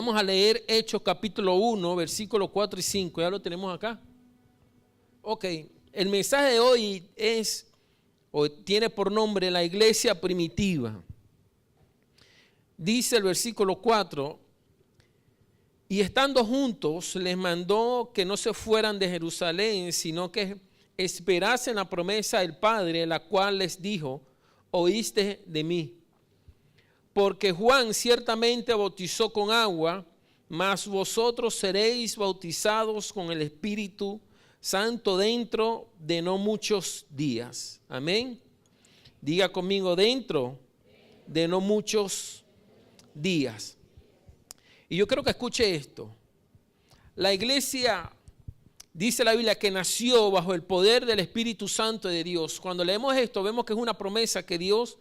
Vayamos a leer Hechos capítulo 1, versículos 4 y 5. ¿Ya lo tenemos acá? Ok, el mensaje de hoy tiene por nombre la iglesia primitiva. Dice el versículo 4, y estando juntos les mandó que no se fueran de Jerusalén, sino que esperasen la promesa del Padre, la cual les dijo, oíste de mí. Porque Juan ciertamente bautizó con agua, mas vosotros seréis bautizados con el Espíritu Santo dentro de no muchos días. Amén. Diga conmigo, dentro de no muchos días. Y yo creo que escuche esto. La iglesia, dice la Biblia, que nació bajo el poder del Espíritu Santo de Dios. Cuando leemos esto, vemos que es una promesa que Dios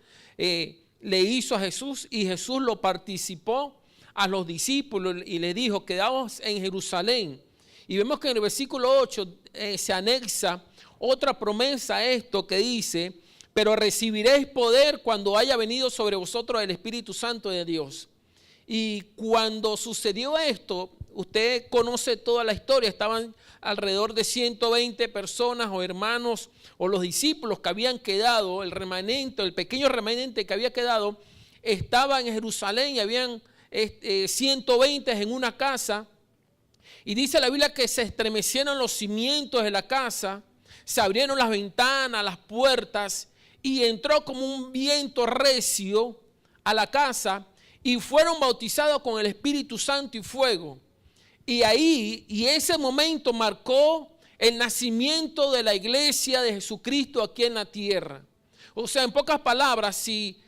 le hizo a Jesús, y Jesús lo participó a los discípulos y le dijo, quedaos en Jerusalén. Y vemos que en el versículo 8 se anexa otra promesa a esto que dice, pero recibiréis poder cuando haya venido sobre vosotros el Espíritu Santo de Dios. Y cuando sucedió esto, usted conoce toda la historia, estaban alrededor de 120 personas o hermanos o los discípulos que habían quedado, el remanente, el pequeño remanente que había quedado, estaba en Jerusalén y habían 120 en una casa. Y dice la Biblia que se estremecieron los cimientos de la casa, se abrieron las ventanas, las puertas, y entró como un viento recio a la casa, y fueron bautizados con el Espíritu Santo y fuego. Y ese momento marcó el nacimiento de la iglesia de Jesucristo aquí en la tierra. O sea, en pocas palabras, si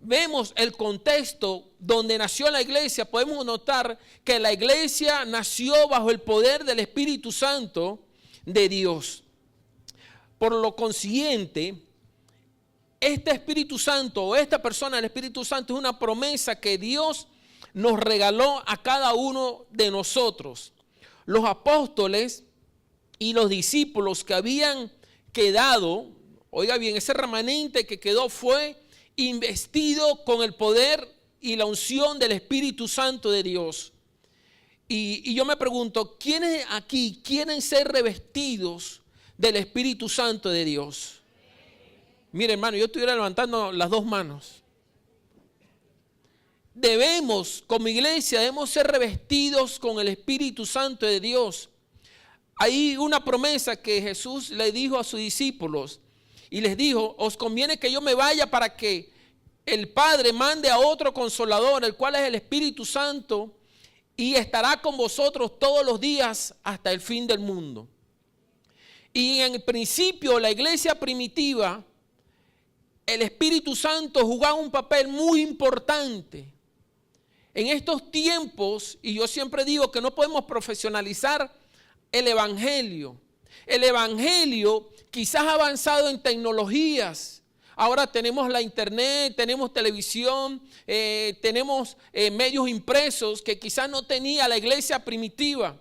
vemos el contexto donde nació la iglesia, podemos notar que la iglesia nació bajo el poder del Espíritu Santo de Dios. Por lo consiguiente, este Espíritu Santo o esta persona del Espíritu Santo es una promesa que Dios nos regaló a cada uno de nosotros. Los apóstoles y los discípulos que habían quedado, oiga bien, ese remanente que quedó fue investido con el poder y la unción del Espíritu Santo de Dios. Y yo me pregunto, ¿quiénes aquí quieren ser revestidos del Espíritu Santo de Dios? Mire, hermano, yo estuviera levantando las dos manos. Como iglesia, debemos ser revestidos con el Espíritu Santo de Dios. Hay una promesa que Jesús le dijo a sus discípulos y les dijo, os conviene que yo me vaya para que el Padre mande a otro consolador, el cual es el Espíritu Santo, y estará con vosotros todos los días hasta el fin del mundo. Y en el principio, la iglesia primitiva, el Espíritu Santo jugaba un papel muy importante. En estos tiempos, y yo siempre digo que no podemos profesionalizar el Evangelio. El Evangelio quizás ha avanzado en tecnologías. Ahora tenemos la internet, tenemos televisión, tenemos medios impresos que quizás no tenía la iglesia primitiva.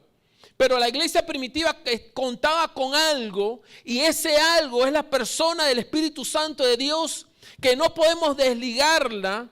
Pero la iglesia primitiva contaba con algo, y ese algo es la persona del Espíritu Santo de Dios, que no podemos desligarla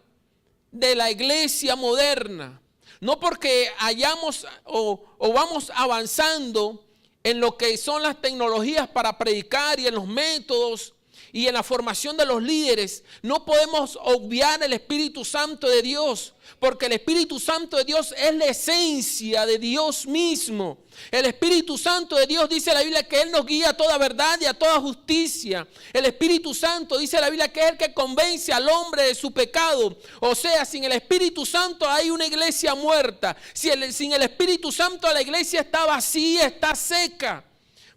de la iglesia moderna. No porque hayamos o vamos avanzando en lo que son las tecnologías para predicar y en los métodos y en la formación de los líderes, no podemos obviar el Espíritu Santo de Dios, porque el Espíritu Santo de Dios es la esencia de Dios mismo. El Espíritu Santo de Dios, dice la Biblia, que Él nos guía a toda verdad y a toda justicia. El Espíritu Santo, dice la Biblia, que es el que convence al hombre de su pecado. O sea, sin el Espíritu Santo hay una iglesia muerta. Sin el Espíritu Santo la iglesia está vacía, está seca.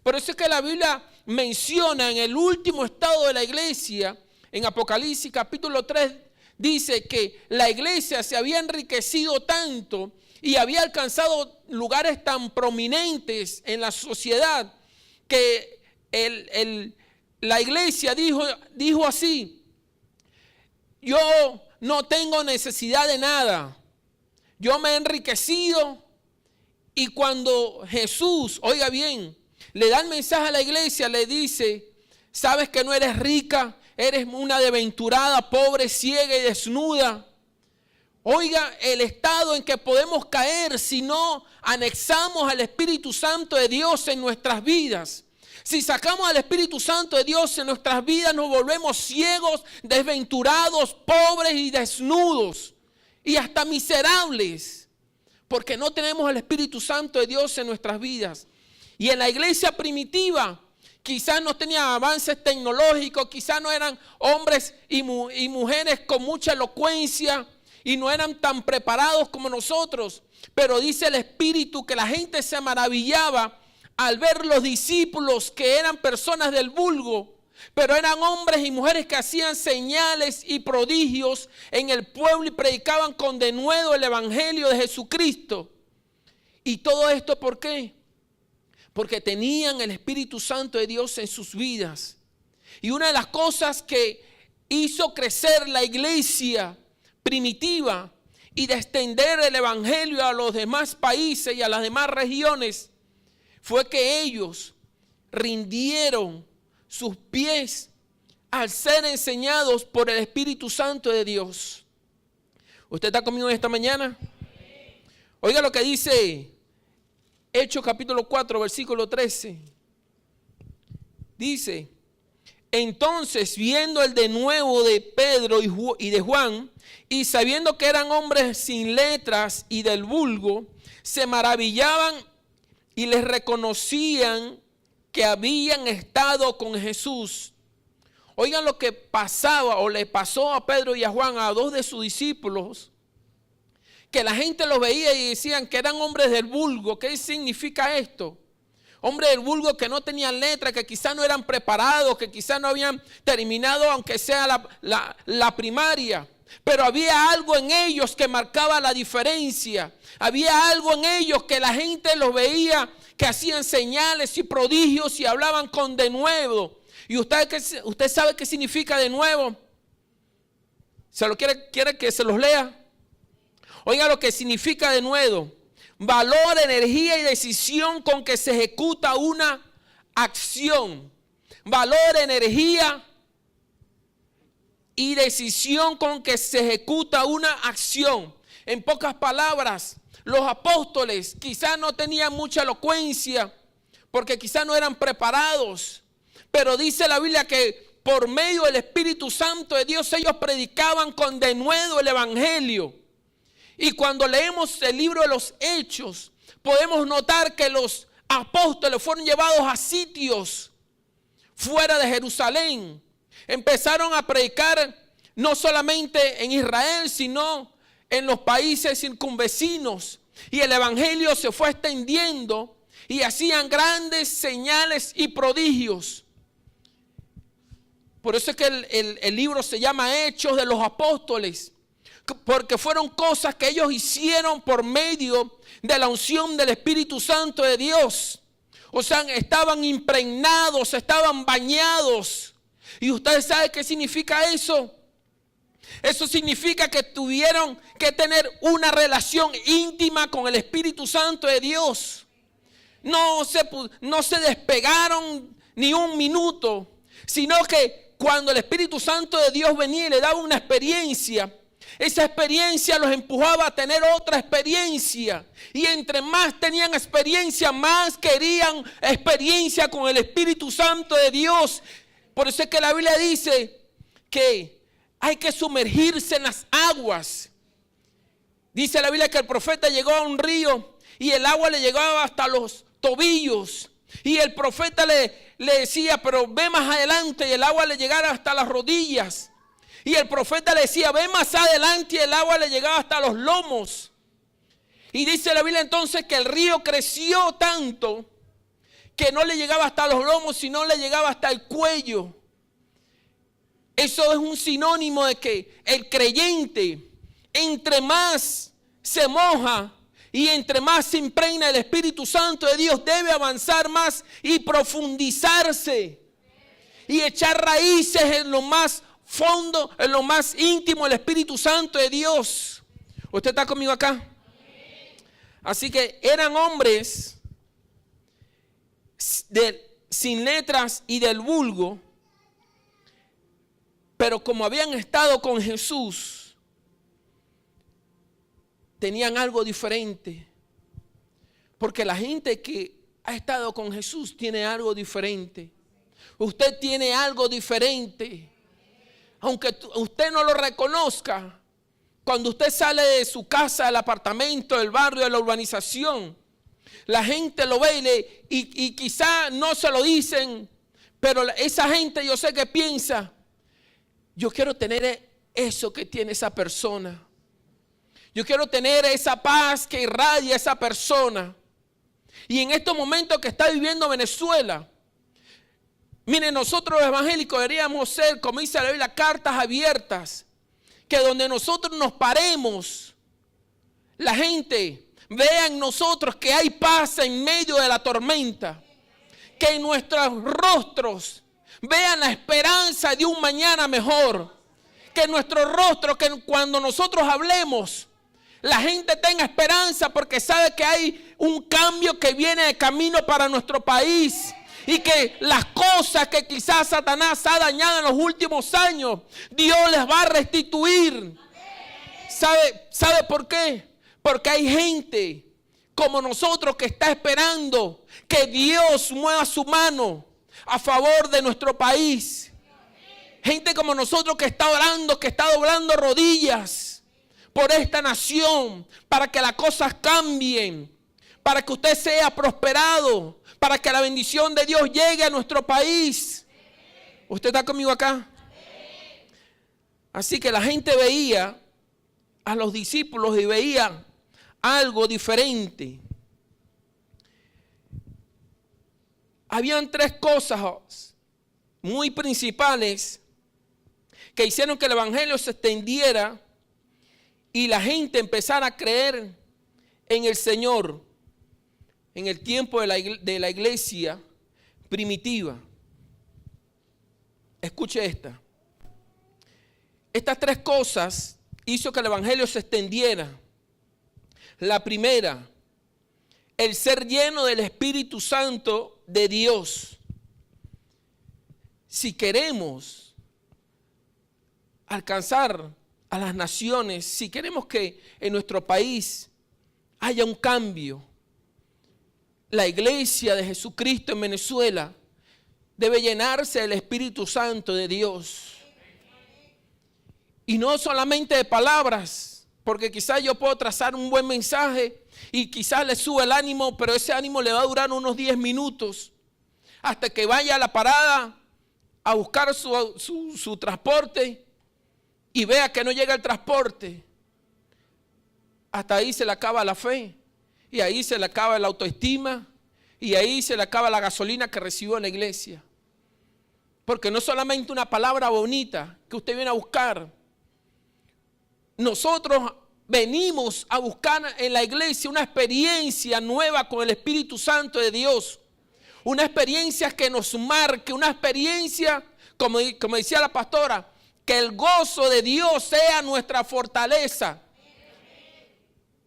Por eso es que la Biblia menciona en el último estado de la iglesia, en Apocalipsis capítulo 3, dice que la iglesia se había enriquecido tanto y había alcanzado lugares tan prominentes en la sociedad que la iglesia dijo así: yo no tengo necesidad de nada, yo me he enriquecido. Y cuando Jesús, oiga bien, le da el mensaje a la iglesia, le dice: sabes que no eres rica, eres una desventurada, pobre, ciega y desnuda. Oiga, el estado en que podemos caer si no anexamos al Espíritu Santo de Dios en nuestras vidas. Si sacamos al Espíritu Santo de Dios en nuestras vidas, nos volvemos ciegos, desventurados, pobres y desnudos. Y hasta miserables. Porque no tenemos el Espíritu Santo de Dios en nuestras vidas. Y en la iglesia primitiva, quizás no tenían avances tecnológicos, quizás no eran hombres y mujeres con mucha elocuencia y no eran tan preparados como nosotros. Pero dice el Espíritu que la gente se maravillaba al ver los discípulos que eran personas del vulgo, pero eran hombres y mujeres que hacían señales y prodigios en el pueblo y predicaban con denuedo el evangelio de Jesucristo. Y todo esto, ¿por qué? Porque tenían el Espíritu Santo de Dios en sus vidas. Y una de las cosas que hizo crecer la iglesia primitiva y de extender el evangelio a los demás países y a las demás regiones fue que ellos rindieron sus pies al ser enseñados por el Espíritu Santo de Dios. ¿Usted está conmigo esta mañana? Oiga lo que dice Hechos capítulo 4, versículo 13. Dice: entonces, viendo el denuedo de Pedro y de Juan, y sabiendo que eran hombres sin letras y del vulgo, se maravillaban y les reconocían que habían estado con Jesús. Oigan lo que pasaba o le pasó a Pedro y a Juan, a dos de sus discípulos, que la gente los veía y decían que eran hombres del vulgo. ¿Qué significa esto? Hombres del vulgo que no tenían letra, que quizás no eran preparados, que quizás no habían terminado aunque sea la primaria. Pero había algo en ellos que marcaba la diferencia. Había algo en ellos que la gente los veía, que hacían señales y prodigios y hablaban con denuedo. ¿Y usted sabe qué significa denuedo? ¿Se lo quiere que se los lea? Oiga lo que significa denuedo: valor, energía y decisión con que se ejecuta una acción. Valor, energía y decisión con que se ejecuta una acción. En pocas palabras, los apóstoles quizás no tenían mucha elocuencia, porque quizás no eran preparados. Pero dice la Biblia que por medio del Espíritu Santo de Dios ellos predicaban con denuedo el evangelio. Y cuando leemos el libro de los Hechos, podemos notar que los apóstoles fueron llevados a sitios fuera de Jerusalén. Empezaron a predicar no solamente en Israel, sino en los países circunvecinos. Y el evangelio se fue extendiendo y hacían grandes señales y prodigios. Por eso es que el libro se llama Hechos de los Apóstoles. Porque fueron cosas que ellos hicieron por medio de la unción del Espíritu Santo de Dios. O sea, estaban impregnados, estaban bañados. ¿Y ustedes saben qué significa eso? Eso significa que tuvieron que tener una relación íntima con el Espíritu Santo de Dios. No se despegaron ni un minuto, sino que cuando el Espíritu Santo de Dios venía y le daba una experiencia, esa experiencia los empujaba a tener otra experiencia. Y entre más tenían experiencia, más querían experiencia con el Espíritu Santo de Dios. Por eso es que la Biblia dice que hay que sumergirse en las aguas. Dice la Biblia que el profeta llegó a un río y el agua le llegaba hasta los tobillos. Y el profeta le decía, pero ve más adelante, y el agua le llegara hasta las rodillas. Y el profeta le decía, ve más adelante, y el agua le llegaba hasta los lomos. Y dice la Biblia entonces que el río creció tanto que no le llegaba hasta los lomos, sino le llegaba hasta el cuello. Eso es un sinónimo de que el creyente, entre más se moja y entre más se impregna el Espíritu Santo de Dios, debe avanzar más y profundizarse y echar raíces en lo más fondo, en lo más íntimo del Espíritu Santo de Dios. ¿Usted está conmigo acá? Así que eran hombres sin letras y del vulgo, pero como habían estado con Jesús, tenían algo diferente. Porque la gente que ha estado con Jesús tiene algo diferente. Usted tiene algo diferente. Aunque usted no lo reconozca, cuando usted sale de su casa, del apartamento, del barrio, de la urbanización, la gente lo ve y quizá no se lo dicen, pero esa gente yo sé que piensa, yo quiero tener eso que tiene esa persona. Yo quiero tener esa paz que irradia esa persona. Y en estos momentos que está viviendo Venezuela, miren, nosotros los evangélicos deberíamos ser, como dice la Biblia, cartas abiertas. Que donde nosotros nos paremos, la gente vea en nosotros que hay paz en medio de la tormenta. Que en nuestros rostros vean la esperanza de un mañana mejor. Que en nuestros rostros, que cuando nosotros hablemos, la gente tenga esperanza porque sabe que hay un cambio que viene de camino para nuestro país. Y que las cosas que quizás Satanás ha dañado en los últimos años, Dios les va a restituir. ¿Sabe por qué? Porque hay gente como nosotros que está esperando que Dios mueva su mano a favor de nuestro país. Gente como nosotros que está orando, que está doblando rodillas por esta nación, para que las cosas cambien, para que usted sea prosperado, para que la bendición de Dios llegue a nuestro país. ¿Usted está conmigo acá? Así que la gente veía a los discípulos y veía algo diferente. Habían tres cosas muy principales que hicieron que el evangelio se extendiera y la gente empezara a creer en el Señor en el tiempo de la iglesia primitiva. Escuche esta. Estas tres cosas hizo que el evangelio se extendiera. La primera, el ser lleno del Espíritu Santo de Dios. Si queremos alcanzar a las naciones, si queremos que en nuestro país haya un cambio, la iglesia de Jesucristo en Venezuela debe llenarse del Espíritu Santo de Dios. Y no solamente de palabras, porque quizás yo puedo trazar un buen mensaje y quizás le sube el ánimo, pero ese ánimo le va a durar unos 10 minutos hasta que vaya a la parada a buscar su transporte y vea que no llega el transporte. Hasta ahí se le acaba la fe. Y ahí se le acaba la autoestima. Y ahí se le acaba la gasolina que recibió en la iglesia. Porque no solamente una palabra bonita que usted viene a buscar. Nosotros venimos a buscar en la iglesia una experiencia nueva con el Espíritu Santo de Dios. Una experiencia que nos marque, una experiencia, como decía la pastora, que el gozo de Dios sea nuestra fortaleza.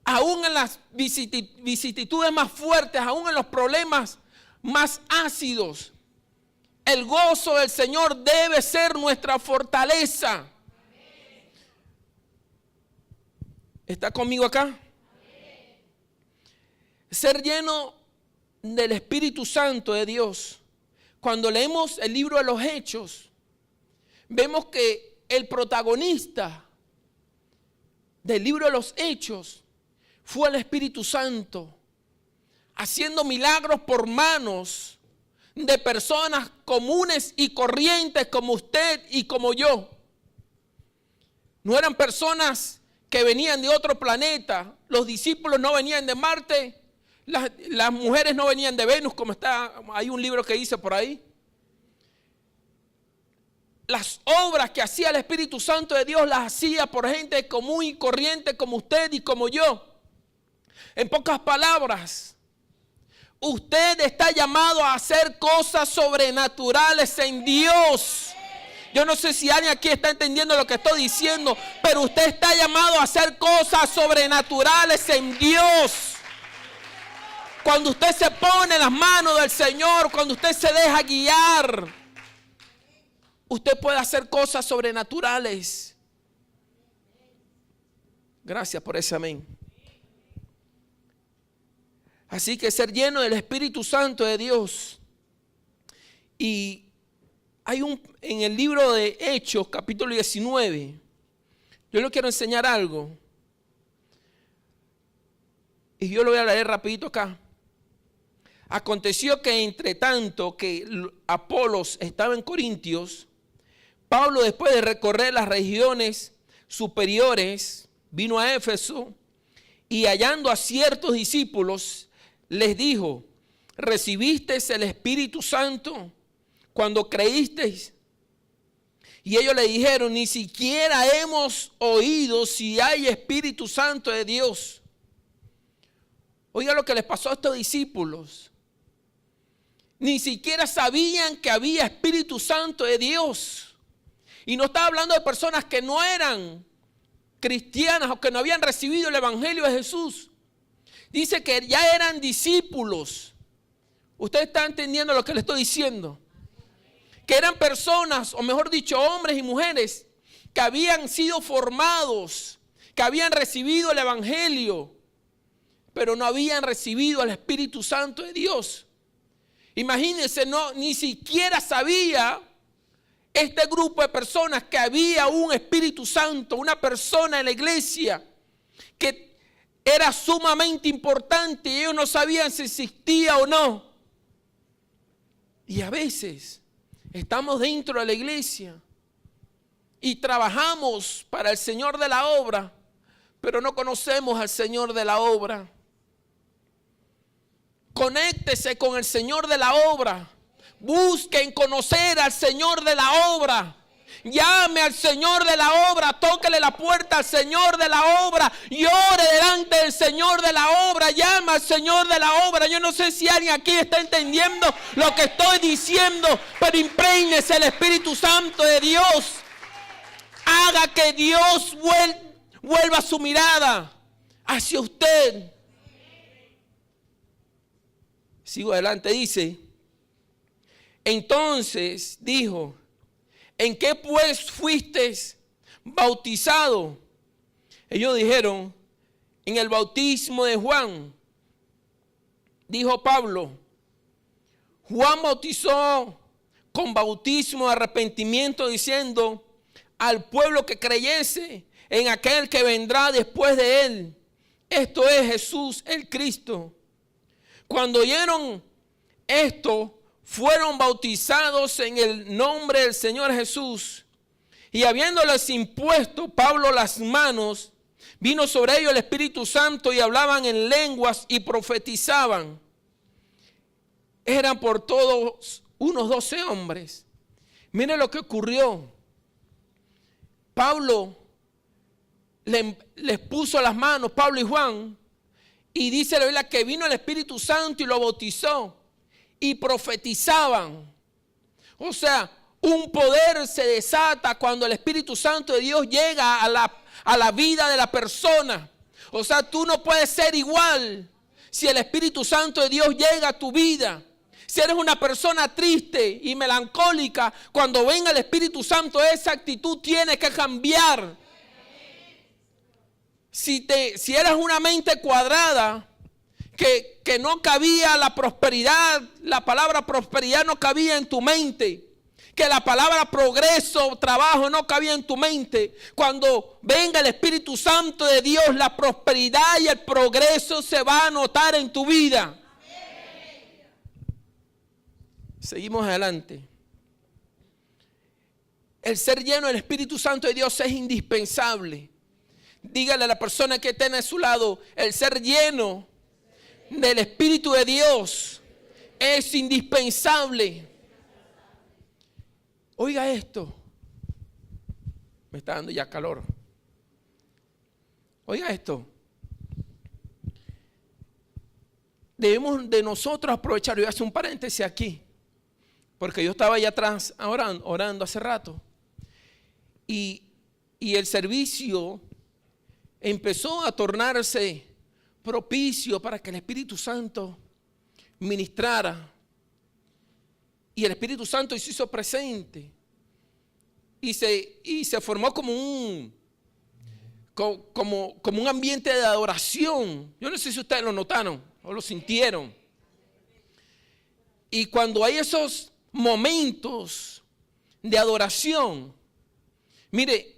Aún en las vicisitudes más fuertes, aún en los problemas más ácidos, el gozo del Señor debe ser nuestra fortaleza. ¿Está conmigo acá? Ser lleno del Espíritu Santo de Dios. Cuando leemos el libro de los Hechos, vemos que el protagonista del libro de los Hechos fue el Espíritu Santo, haciendo milagros por manos de personas comunes y corrientes como usted y como yo. No eran personas que venían de otro planeta. Los discípulos no venían de Marte, las mujeres no venían de Venus, como hay un libro que dice por ahí. Las obras que hacía el Espíritu Santo de Dios las hacía por gente común y corriente como usted y como yo. En pocas palabras, usted está llamado a hacer cosas sobrenaturales en Dios. Yo no sé si alguien aquí está entendiendo lo que estoy diciendo, pero usted está llamado a hacer cosas sobrenaturales en Dios. Cuando usted se pone en las manos del Señor, cuando usted se deja guiar, usted puede hacer cosas sobrenaturales. Gracias por ese amén. Así que ser lleno del Espíritu Santo de Dios. Y hay en el libro de Hechos, capítulo 19, yo les quiero enseñar algo. Y yo lo voy a leer rapidito acá. Aconteció que entre tanto que Apolos estaba en Corintios, Pablo, después de recorrer las regiones superiores, vino a Éfeso y hallando a ciertos discípulos, les dijo: ¿recibisteis el Espíritu Santo cuando creísteis? Y ellos le dijeron: ni siquiera hemos oído si hay Espíritu Santo de Dios. Oiga lo que les pasó a estos discípulos. Ni siquiera sabían que había Espíritu Santo de Dios. Y no estaba hablando de personas que no eran cristianas o que no habían recibido el Evangelio de Jesús. Dice que ya eran discípulos. ¿Usted está entendiendo lo que le estoy diciendo? Que eran personas, o mejor dicho, hombres y mujeres, que habían sido formados, que habían recibido el Evangelio, pero no habían recibido al Espíritu Santo de Dios. Imagínense, ni siquiera sabía este grupo de personas que había un Espíritu Santo, una persona en la iglesia que era sumamente importante y ellos no sabían si existía o no. Y a veces estamos dentro de la iglesia y trabajamos para el Señor de la obra, pero no conocemos al Señor de la obra. Conéctese con el Señor de la obra. Busquen conocer al Señor de la obra. Llame al Señor de la obra, tóquele la puerta al Señor de la obra y ore delante del Señor de la obra. Llama al Señor de la obra. Yo no sé si alguien aquí está entendiendo lo que estoy diciendo, pero imprégnese el Espíritu Santo de Dios. Haga que Dios vuelva su mirada hacia usted. Sigo adelante, dice: entonces dijo: ¿en qué pues fuisteis bautizado? Ellos dijeron: en el bautismo de Juan. Dijo Pablo: Juan bautizó con bautismo de arrepentimiento, diciendo al pueblo que creyese en aquel que vendrá después de él, esto es Jesús el Cristo. Cuando oyeron esto, fueron bautizados en el nombre del Señor Jesús. Y habiéndoles impuesto Pablo las manos, vino sobre ellos el Espíritu Santo y hablaban en lenguas y profetizaban. Eran por todos unos 12 hombres. Mire lo que ocurrió. Pablo les puso las manos, Pablo y Juan, y dice la Biblia que vino el Espíritu Santo y lo bautizó. Y profetizaban. O sea, un poder se desata cuando el Espíritu Santo de Dios llega a la vida de la persona. O sea, tú no puedes ser igual si el Espíritu Santo de Dios llega a tu vida. Si eres una persona triste y melancólica, cuando venga el Espíritu Santo, esa actitud tiene que cambiar. Si eres una mente cuadrada, que no cabía la prosperidad, la palabra prosperidad no cabía en tu mente, que la palabra progreso, trabajo no cabía en tu mente. Cuando venga el Espíritu Santo de Dios, la prosperidad y el progreso se va a notar en tu vida. Seguimos adelante. El ser lleno del Espíritu Santo de Dios es indispensable. Dígale a la persona que tiene a su lado: el ser lleno del Espíritu de Dios es indispensable. Oiga esto. Me está dando ya calor. Oiga esto. Debemos de nosotros aprovechar. Yo voy a hacer un paréntesis aquí, porque yo estaba allá atrás orando hace rato. Y el servicio empezó a tornarse propicio para que el Espíritu Santo ministrara. Y el Espíritu Santo se hizo presente. Y se formó como como un ambiente de adoración. Yo no sé si ustedes lo notaron o lo sintieron. Y cuando hay esos momentos de adoración, mire,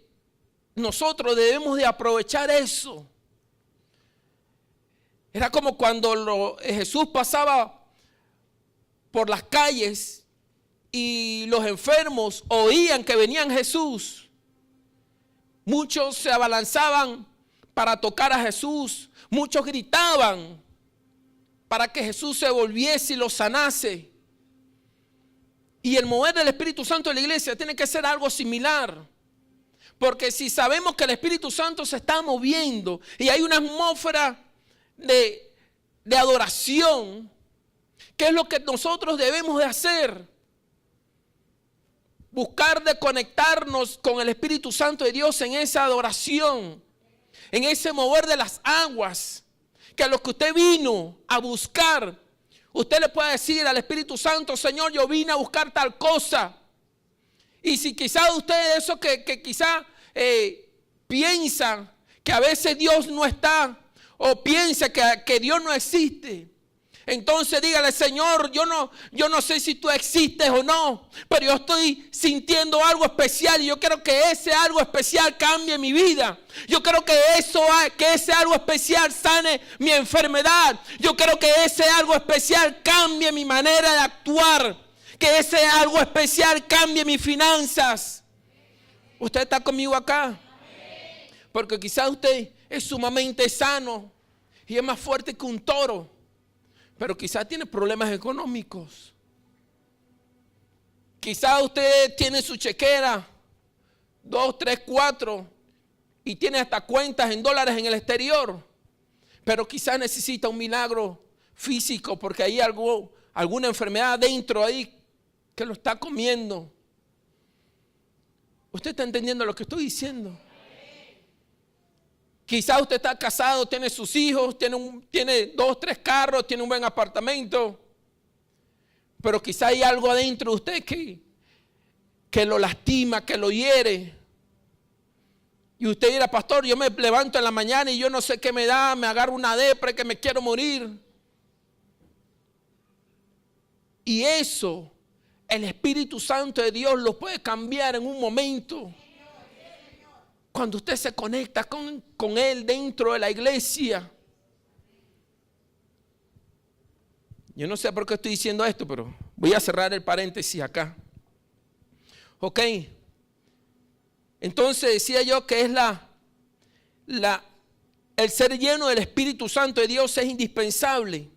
nosotros debemos de aprovechar eso. Era como cuando Jesús pasaba por las calles y los enfermos oían que venían Jesús. Muchos se abalanzaban para tocar a Jesús. Muchos gritaban para que Jesús se volviese y los sanase. Y el mover del Espíritu Santo en la iglesia tiene que ser algo similar. Porque si sabemos que el Espíritu Santo se está moviendo y hay una atmósfera de adoración, ¿qué es lo que nosotros debemos de hacer? Buscar de conectarnos con el Espíritu Santo de Dios en esa adoración, en ese mover de las aguas, que a lo que usted vino a buscar, usted le puede decir al Espíritu Santo: Señor, yo vine a buscar tal cosa. Y si quizás usted eso que quizás piensa que a veces Dios no está, o piensa que Dios no existe, entonces dígale: Señor, yo no sé si tú existes o no, pero yo estoy sintiendo algo especial y yo quiero que ese algo especial cambie mi vida. Yo quiero que ese algo especial sane mi enfermedad. Yo quiero que ese algo especial cambie mi manera de actuar. Que ese algo especial cambie mis finanzas. ¿Usted está conmigo acá? Porque quizás usted es sumamente sano y es más fuerte que un toro, pero quizás tiene problemas económicos. Quizás usted tiene su chequera 2, 3, 4 y tiene hasta cuentas en dólares en el exterior, pero quizás necesita un milagro físico porque hay alguna enfermedad dentro ahí que lo está comiendo. ¿Usted está entendiendo lo que estoy diciendo? Quizás usted está casado, tiene sus hijos, tiene 2, 3 carros, tiene un buen apartamento, pero quizás hay algo adentro de usted que lo lastima, que lo hiere. Y usted dirá: pastor, yo me levanto en la mañana y yo no sé qué me da, me agarro una depre, que me quiero morir. Y eso, el Espíritu Santo de Dios lo puede cambiar en un momento. Cuando usted se conecta con Él dentro de la iglesia. Yo no sé por qué estoy diciendo esto, pero voy a cerrar el paréntesis acá. Ok. Entonces decía yo que es el ser lleno del Espíritu Santo de Dios es indispensable.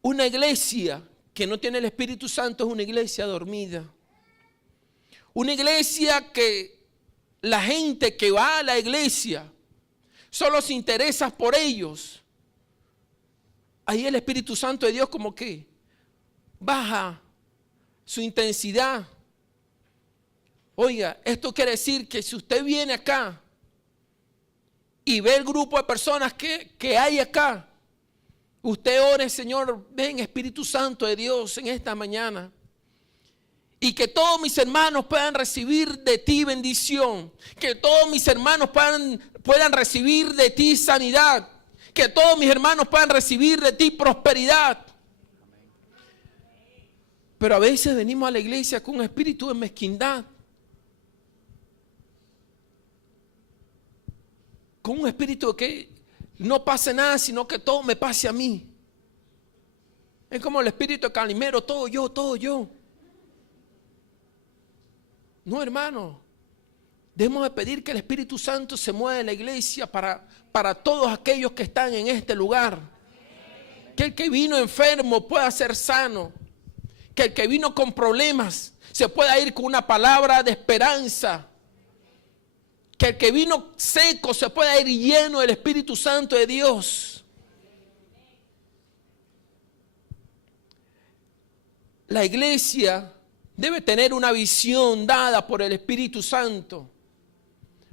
Una iglesia que no tiene el Espíritu Santo es una iglesia dormida. Una iglesia que la gente que va a la iglesia solo se interesa por ellos. Ahí el Espíritu Santo de Dios como que baja su intensidad. Oiga, esto quiere decir que si usted viene acá y ve el grupo de personas que hay acá, usted ore: Señor, ven Espíritu Santo de Dios en esta mañana. Y que todos mis hermanos puedan recibir de ti bendición. Que todos mis hermanos puedan recibir de ti sanidad. Que todos mis hermanos puedan recibir de ti prosperidad. Pero a veces venimos a la iglesia con un espíritu de mezquindad. Con un espíritu de que no pase nada, sino que todo me pase a mí. Es como el espíritu de Calimero: todo yo, todo yo. No, hermano, debemos de pedir que el Espíritu Santo se mueva en la iglesia para todos aquellos que están en este lugar. Que el que vino enfermo pueda ser sano. Que el que vino con problemas se pueda ir con una palabra de esperanza. Que el que vino seco se pueda ir lleno del Espíritu Santo de Dios. La iglesia debe tener una visión dada por el Espíritu Santo.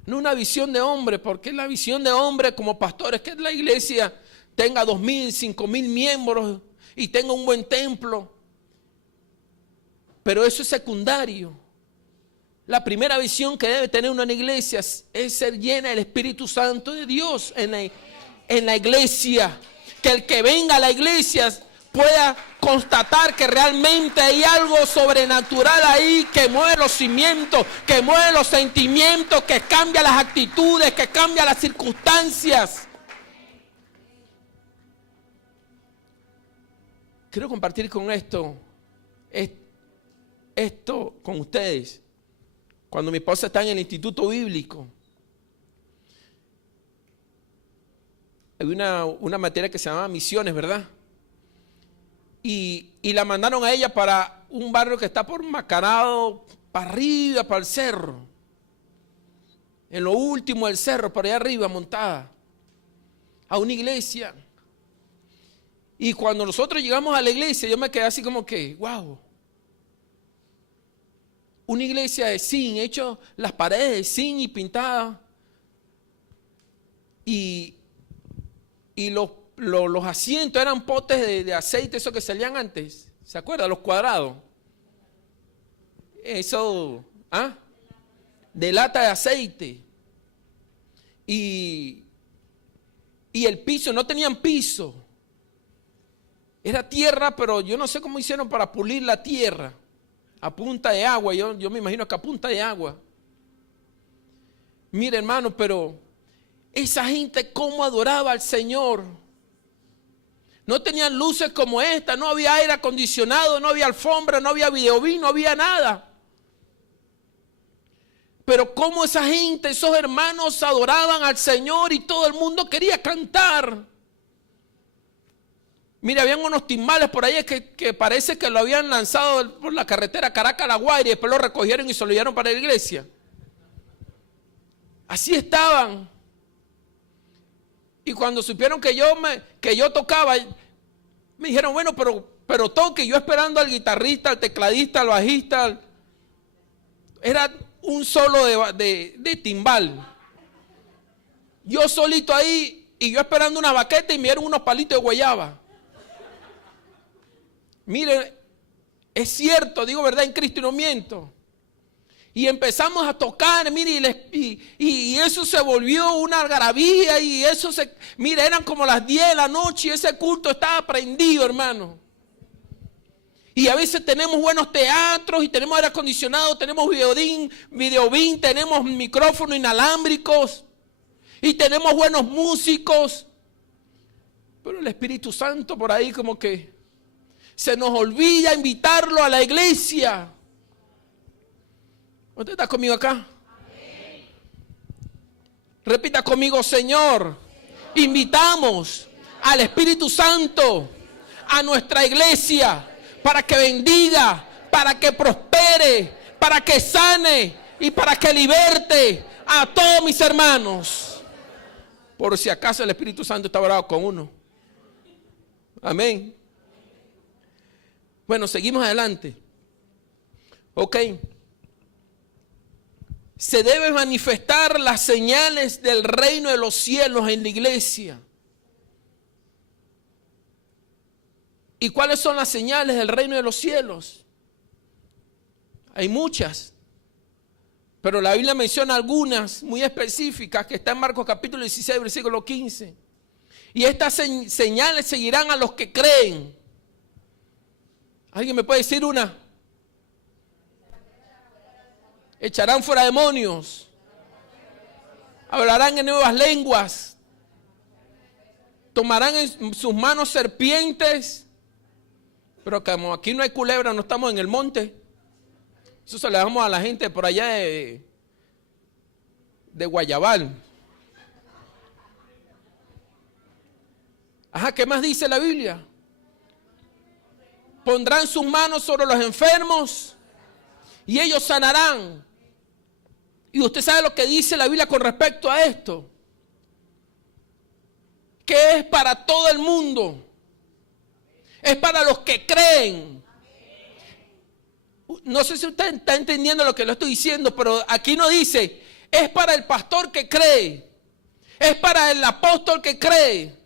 No una visión de hombre, porque la visión de hombre como pastor es que la iglesia tenga 2,000, 5,000 miembros y tenga un buen templo. Pero eso es secundario. La primera visión que debe tener una iglesia es ser llena del Espíritu Santo de Dios en la iglesia. Que el que venga a la iglesia pueda constatar que realmente hay algo sobrenatural ahí que mueve los cimientos, que mueve los sentimientos, que cambia las actitudes, que cambia las circunstancias. Quiero compartir con esto con ustedes. Cuando mi esposa está en el instituto bíblico, hay una materia que se llama misiones, ¿verdad? Y la mandaron a ella para un barrio que está por Macarado, para arriba, para el cerro. En lo último del cerro, por allá arriba, montada. A una iglesia. Y cuando nosotros llegamos a la iglesia, yo me quedé así como que, wow. Una iglesia de zinc, hecho las paredes de zinc y pintadas. Y los asientos eran potes de aceite, esos que salían antes. ¿Se acuerdan? Los cuadrados. Eso, de lata de aceite. Y el piso, no tenían piso. Era tierra, pero yo no sé cómo hicieron para pulir la tierra. A punta de agua, yo me imagino que a punta de agua. Mire, hermano, pero esa gente cómo adoraba al Señor. No tenían luces como esta, no había aire acondicionado, no había alfombra, no había videobeam, no había nada. Pero cómo esa gente, esos hermanos adoraban al Señor y todo el mundo quería cantar. Mira, habían unos timbales por ahí que parece que lo habían lanzado por la carretera Caracas-La Guaira y después lo recogieron y se lo llevaron para la iglesia. Así estaban. Y cuando supieron que yo tocaba, me dijeron, bueno, pero toque. Yo esperando al guitarrista, al tecladista, al bajista. Era un solo de timbal. Yo solito ahí y yo esperando una baqueta y me dieron unos palitos de guayaba. Miren, es cierto, digo verdad en Cristo y no miento. Y empezamos a tocar, mire, y eso se volvió una algarabía y eso mire, eran como las 10 de la noche y ese culto estaba prendido, hermano. Y a veces tenemos buenos teatros y tenemos aire acondicionado, tenemos videobeam, tenemos micrófonos inalámbricos y tenemos buenos músicos. Pero el Espíritu Santo por ahí como que se nos olvida invitarlo a la iglesia. ¿Usted está conmigo acá? Amén. Repita conmigo, Señor, invitamos al Espíritu Santo a nuestra iglesia para que bendiga, para que prospere, para que sane y para que liberte a todos mis hermanos. Por si acaso el Espíritu Santo está bravo con uno. Amén. Bueno, seguimos adelante. Ok. Se deben manifestar las señales del reino de los cielos en la iglesia. ¿Y cuáles son las señales del reino de los cielos? Hay muchas, pero la Biblia menciona algunas muy específicas que está en Marcos capítulo 16, versículo 15. Y estas señales seguirán a los que creen. ¿Alguien me puede decir una? Echarán fuera demonios. Hablarán en nuevas lenguas. Tomarán en sus manos serpientes. Pero como aquí no hay culebra, no estamos en el monte. Eso se le damos a la gente por allá de Guayabal. Ajá, ¿qué más dice la Biblia? Pondrán sus manos sobre los enfermos y ellos sanarán. Y usted sabe lo que dice la Biblia con respecto a esto. Que es para todo el mundo. Es para los que creen. No sé si usted está entendiendo lo que le estoy diciendo, pero aquí no dice, es para el pastor que cree. Es para el apóstol que cree.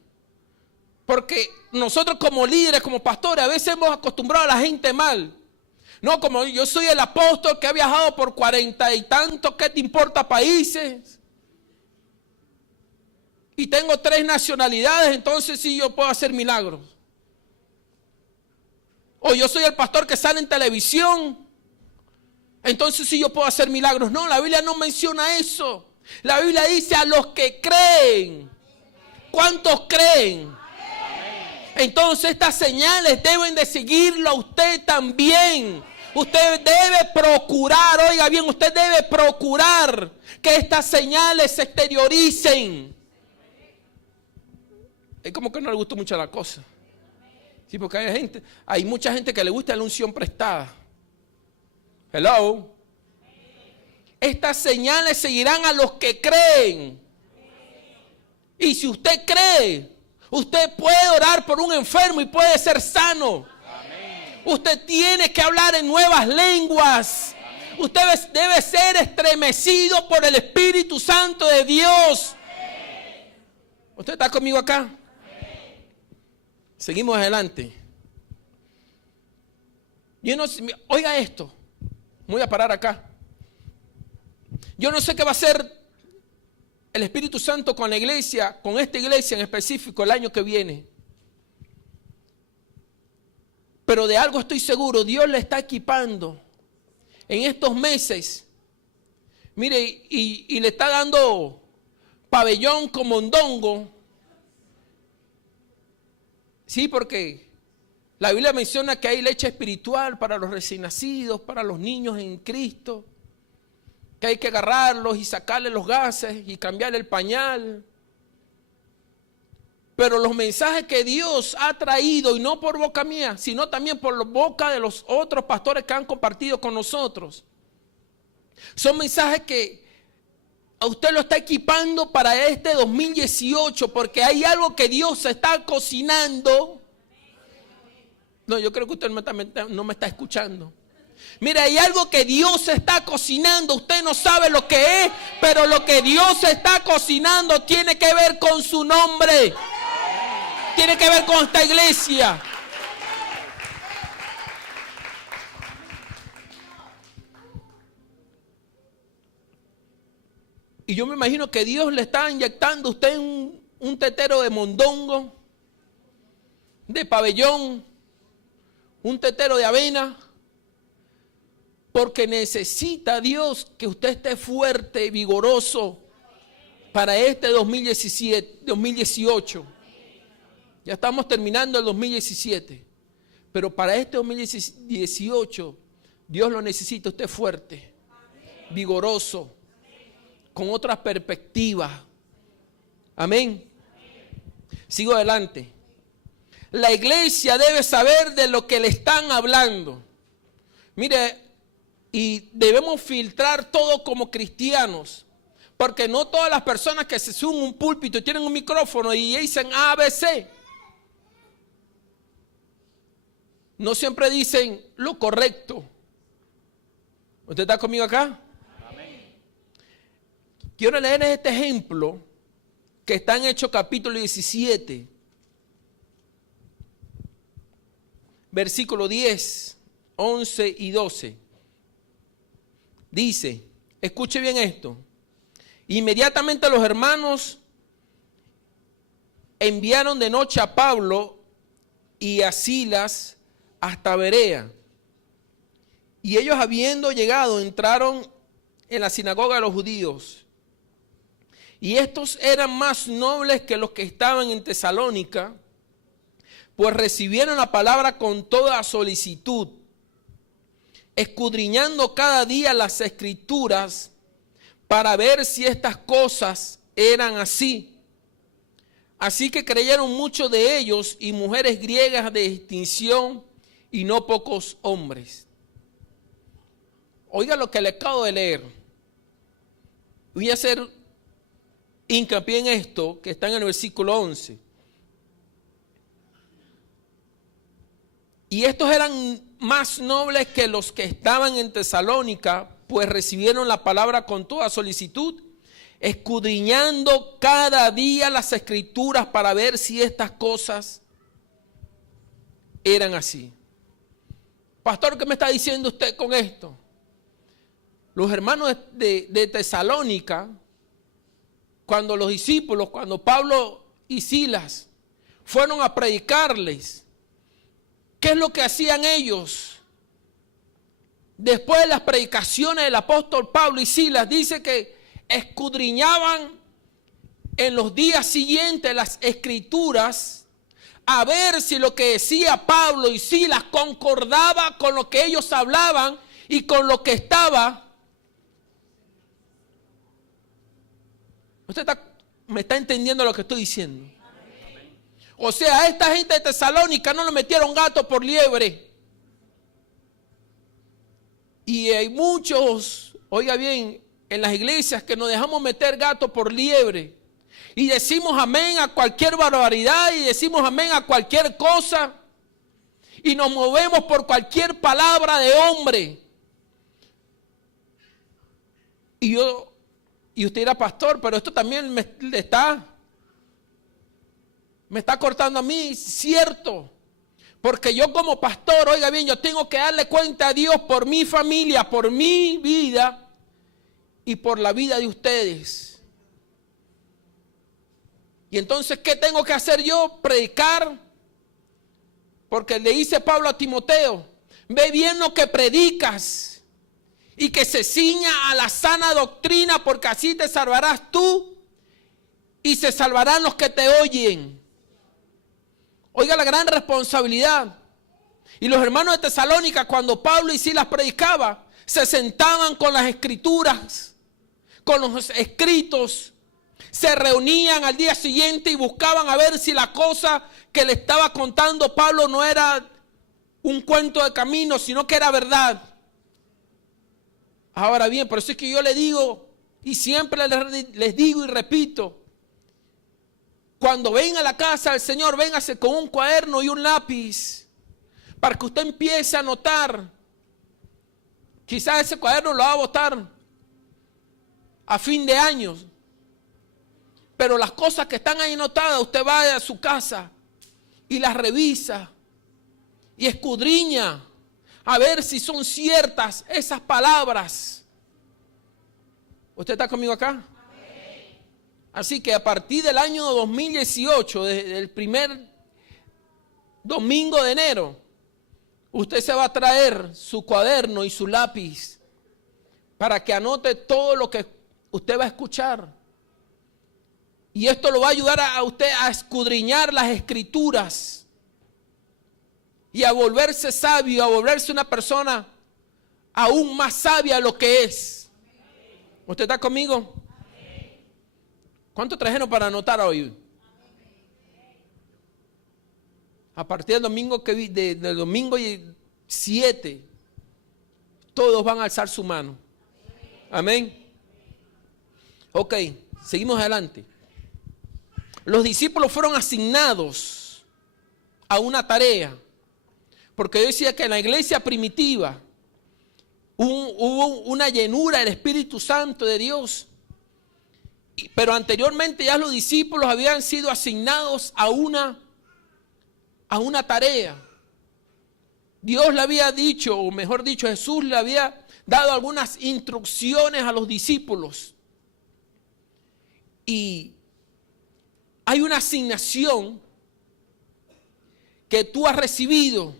Porque nosotros como líderes, como pastores, a veces hemos acostumbrado a la gente mal. No, como yo soy el apóstol que ha viajado por 40 y tantos, ¿qué te importa países? Y tengo 3 nacionalidades, entonces sí yo puedo hacer milagros. O yo soy el pastor que sale en televisión, entonces sí yo puedo hacer milagros. No, la Biblia no menciona eso. La Biblia dice a los que creen. ¿Cuántos creen? Entonces estas señales deben de seguirlo a usted también. Usted debe procurar, oiga bien, usted debe procurar que estas señales se exterioricen. Es como que no le gustó mucho la cosa. Sí, porque hay mucha gente que le gusta la unción prestada. Hello. Estas señales seguirán a los que creen. Y si usted cree, usted puede orar por un enfermo y puede ser sano. Amén. Usted tiene que hablar en nuevas lenguas. Amén. Usted debe ser estremecido por el Espíritu Santo de Dios. Amén. ¿Usted está conmigo acá? Amén. Seguimos adelante. Yo no sé, oiga esto. Voy a parar acá. Yo no sé qué va a hacer el Espíritu Santo con la iglesia, con esta iglesia en específico el año que viene. Pero de algo estoy seguro, Dios le está equipando en estos meses. Mire, y le está dando pabellón con mondongo. Sí, porque la Biblia menciona que hay leche espiritual para los recién nacidos, para los niños en Cristo. Que hay que agarrarlos y sacarle los gases y cambiarle el pañal. Pero los mensajes que Dios ha traído, y no por boca mía, sino también por boca de los otros pastores que han compartido con nosotros, son mensajes que a usted lo está equipando para este 2018, porque hay algo que Dios está cocinando. No, yo creo que usted no me está escuchando. Mira, hay algo que Dios está cocinando. Usted no sabe lo que es, pero lo que Dios está cocinando tiene que ver con su nombre. Tiene que ver con esta iglesia. Y yo me imagino que Dios le está inyectando a usted un tetero de mondongo, de pabellón, un tetero de avena. Porque necesita Dios que usted esté fuerte, vigoroso para este 2018. Ya estamos terminando el 2017. Pero para este 2018, Dios lo necesita usted fuerte, vigoroso, con otras perspectivas. Amén. Sigo adelante. La iglesia debe saber de lo que le están hablando. Mire, y debemos filtrar todo como cristianos, porque no todas las personas que se suben a un púlpito y tienen un micrófono y dicen ABC, no siempre dicen lo correcto. ¿Usted está conmigo acá? Amén. Quiero leer este ejemplo que está en Hechos capítulo 17, versículo 10, 11 y 12. Dice, escuche bien esto. Inmediatamente los hermanos enviaron de noche a Pablo y a Silas hasta Berea. Y ellos, habiendo llegado, entraron en la sinagoga de los judíos. Y estos eran más nobles que los que estaban en Tesalónica, pues recibieron la palabra con toda solicitud, escudriñando cada día las escrituras para ver si estas cosas eran así. Así que creyeron muchos de ellos y mujeres griegas de distinción y no pocos hombres. Oiga lo que le acabo de leer. Voy a hacer hincapié en esto que está en el versículo 11. Y estos eran más nobles que los que estaban en Tesalónica, pues recibieron la palabra con toda solicitud, escudriñando cada día las escrituras para ver si estas cosas eran así. Pastor, ¿qué me está diciendo usted con esto? Los hermanos de Tesalónica, cuando los discípulos, cuando Pablo y Silas fueron a predicarles, ¿qué es lo que hacían ellos? Después de las predicaciones del apóstol Pablo y Silas, dice que escudriñaban en los días siguientes las escrituras a ver si lo que decía Pablo y Silas concordaba con lo que ellos hablaban y con lo que estaba. ¿Usted me está entendiendo lo que estoy diciendo? O sea, a esta gente de Tesalónica no le metieron gato por liebre. Y hay muchos, oiga bien, en las iglesias que nos dejamos meter gato por liebre. Y decimos amén a cualquier barbaridad y decimos amén a cualquier cosa. Y nos movemos por cualquier palabra de hombre. Y usted era pastor, pero esto también me está cortando a mí, cierto. Porque yo como pastor, oiga bien, yo tengo que darle cuenta a Dios por mi familia, por mi vida y por la vida de ustedes. Y entonces, ¿qué tengo que hacer yo? Predicar. Porque le dice Pablo a Timoteo, ve bien lo que predicas y que se ciña a la sana doctrina, porque así te salvarás tú y se salvarán los que te oyen. Oiga la gran responsabilidad. Y los hermanos de Tesalónica, cuando Pablo y Silas predicaban, se sentaban con las escrituras, con los escritos, se reunían al día siguiente y buscaban a ver si la cosa que le estaba contando Pablo no era un cuento de camino, sino que era verdad. Ahora bien, por eso es que yo le digo, y siempre les digo y repito, cuando venga a la casa del Señor, véngase con un cuaderno y un lápiz, para que usted empiece a anotar. Quizás ese cuaderno lo va a botar a fin de año, pero las cosas que están ahí anotadas, usted va a su casa y las revisa y escudriña a ver si son ciertas esas palabras. ¿Usted está conmigo acá? Así que a partir del año 2018, desde el primer domingo de enero, usted se va a traer su cuaderno y su lápiz para que anote todo lo que usted va a escuchar. Y esto lo va a ayudar a usted a escudriñar las escrituras y a volverse sabio, a volverse una persona aún más sabia de lo que es. ¿Usted está conmigo? ¿Cuánto trajeron para anotar hoy? A partir del domingo del domingo 7, todos van a alzar su mano. Amén. Ok, seguimos adelante. Los discípulos fueron asignados a una tarea, porque yo decía que en la iglesia primitiva hubo una llenura del Espíritu Santo de Dios. Pero anteriormente ya los discípulos habían sido asignados a una tarea. Dios le había dicho, o mejor dicho, Jesús le había dado algunas instrucciones a los discípulos. Y hay una asignación que tú has recibido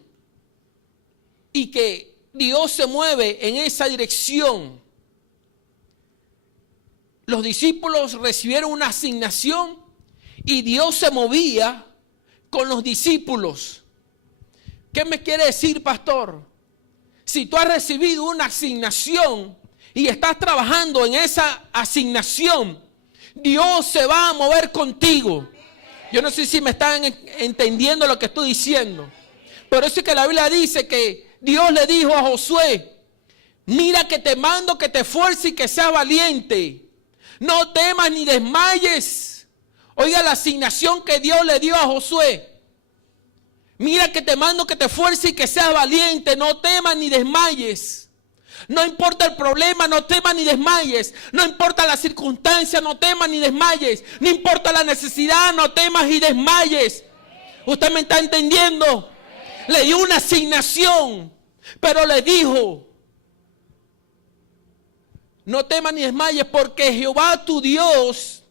y que Dios se mueve en esa dirección. Los discípulos recibieron una asignación y Dios se movía con los discípulos. ¿Qué me quiere decir, pastor? Si tú has recibido una asignación y estás trabajando en esa asignación, Dios se va a mover contigo. Yo no sé si me están entendiendo lo que estoy diciendo. Por eso es que la Biblia dice que Dios le dijo a Josué, mira que te mando que te esfuerces y que seas valiente. No temas ni desmayes. Oiga la asignación que Dios le dio a Josué. Mira que te mando que te esfuerces y que seas valiente. No temas ni desmayes. No importa el problema, no temas ni desmayes. No importa la circunstancia, no temas ni desmayes. No importa la necesidad, no temas y desmayes. ¿Usted me está entendiendo? Le dio una asignación. Pero le dijo: no temas ni desmayes, porque Jehová tu Dios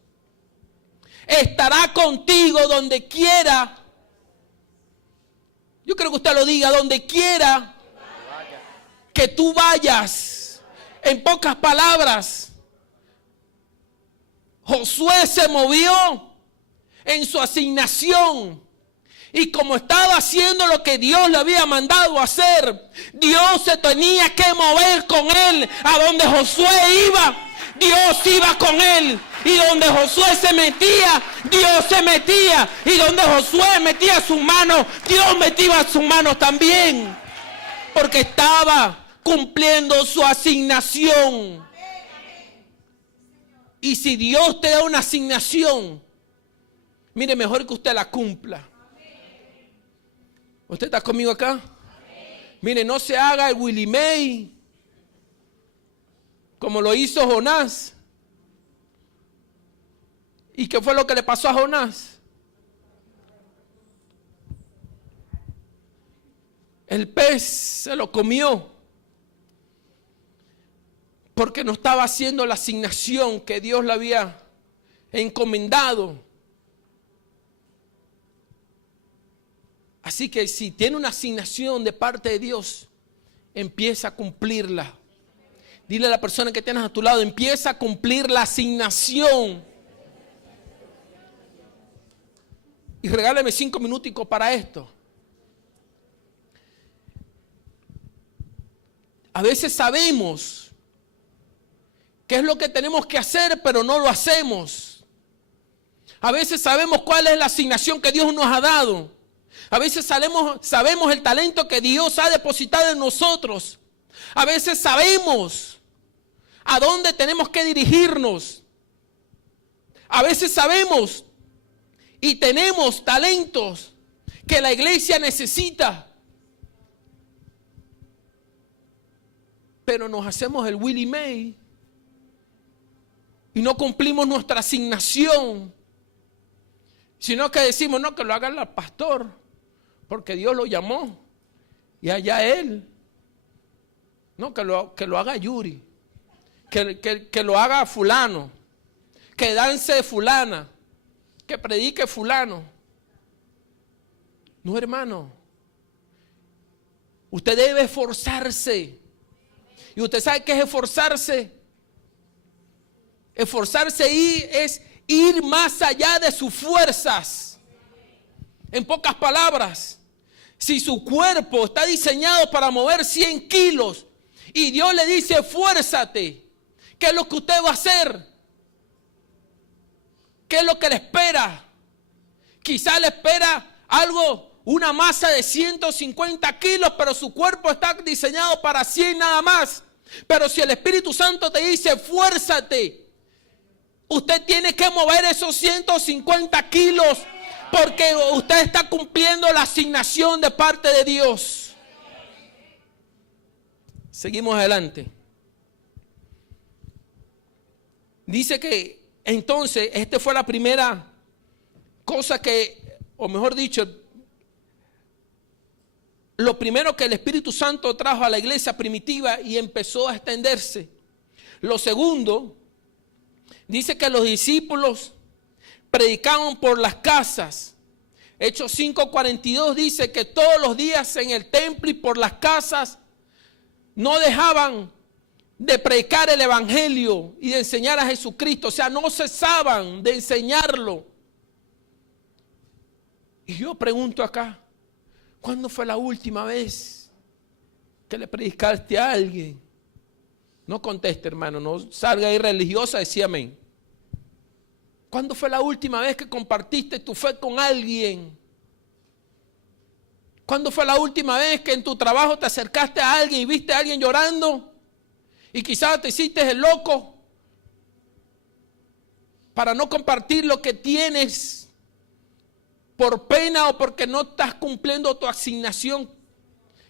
estará contigo donde quiera. Yo creo que usted lo diga: donde quiera que tú vayas. En pocas palabras, Josué se movió en su asignación. Y como estaba haciendo lo que Dios le había mandado hacer, Dios se tenía que mover con él. A donde Josué iba, Dios iba con él. Y donde Josué se metía, Dios se metía. Y donde Josué metía sus manos, Dios metía sus manos también. Porque estaba cumpliendo su asignación. Y si Dios te da una asignación, mire, mejor que usted la cumpla. ¿Usted está conmigo acá? Amén. Mire, no se haga el Willie May como lo hizo Jonás. ¿Y qué fue lo que le pasó a Jonás? El pez se lo comió porque no estaba haciendo la asignación que Dios le había encomendado. Así que si tiene una asignación de parte de Dios, empieza a cumplirla. Dile a la persona que tienes a tu lado: empieza a cumplir la asignación. Y regálame 5 minuticos para esto. A veces sabemos qué es lo que tenemos que hacer, pero no lo hacemos. A veces sabemos cuál es la asignación que Dios nos ha dado. A veces sabemos el talento que Dios ha depositado en nosotros. A veces sabemos a dónde tenemos que dirigirnos. A veces sabemos y tenemos talentos que la iglesia necesita. Pero nos hacemos el Willie May y no cumplimos nuestra asignación. Sino que decimos: no, que lo haga el pastor, porque Dios lo llamó y allá él. No, que lo haga Yuri, que lo haga fulano, que dance fulana, que predique fulano. No, hermano, usted debe esforzarse. Y usted sabe qué es esforzarse. Esforzarse es ir más allá de sus fuerzas. En pocas palabras, si su cuerpo está diseñado para mover 100 kilos y Dios le dice: esfuérzate, ¿qué es lo que usted va a hacer? ¿Qué es lo que le espera? Quizá le espera algo, una masa de 150 kilos, pero su cuerpo está diseñado para 100 nada más. Pero si el Espíritu Santo te dice: esfuérzate, usted tiene que mover esos 150 kilos. Porque usted está cumpliendo la asignación de parte de Dios. Seguimos adelante. Dice que entonces, esta fue la primera cosa que, o mejor dicho, lo primero que el Espíritu Santo trajo a la iglesia primitiva y empezó a extenderse. Lo segundo, dice que los discípulos predicaban por las casas. Hechos 5:42 dice que todos los días en el templo y por las casas no dejaban de predicar el evangelio y de enseñar a Jesucristo. O sea, no cesaban de enseñarlo. Y yo pregunto acá: ¿cuándo fue la última vez que le predicaste a alguien? No conteste, hermano, no salga ahí religiosa, decía amén. ¿Cuándo fue la última vez que compartiste tu fe con alguien? ¿Cuándo fue la última vez que en tu trabajo te acercaste a alguien y viste a alguien llorando? Y quizás te hiciste el loco para no compartir lo que tienes por pena o porque no estás cumpliendo tu asignación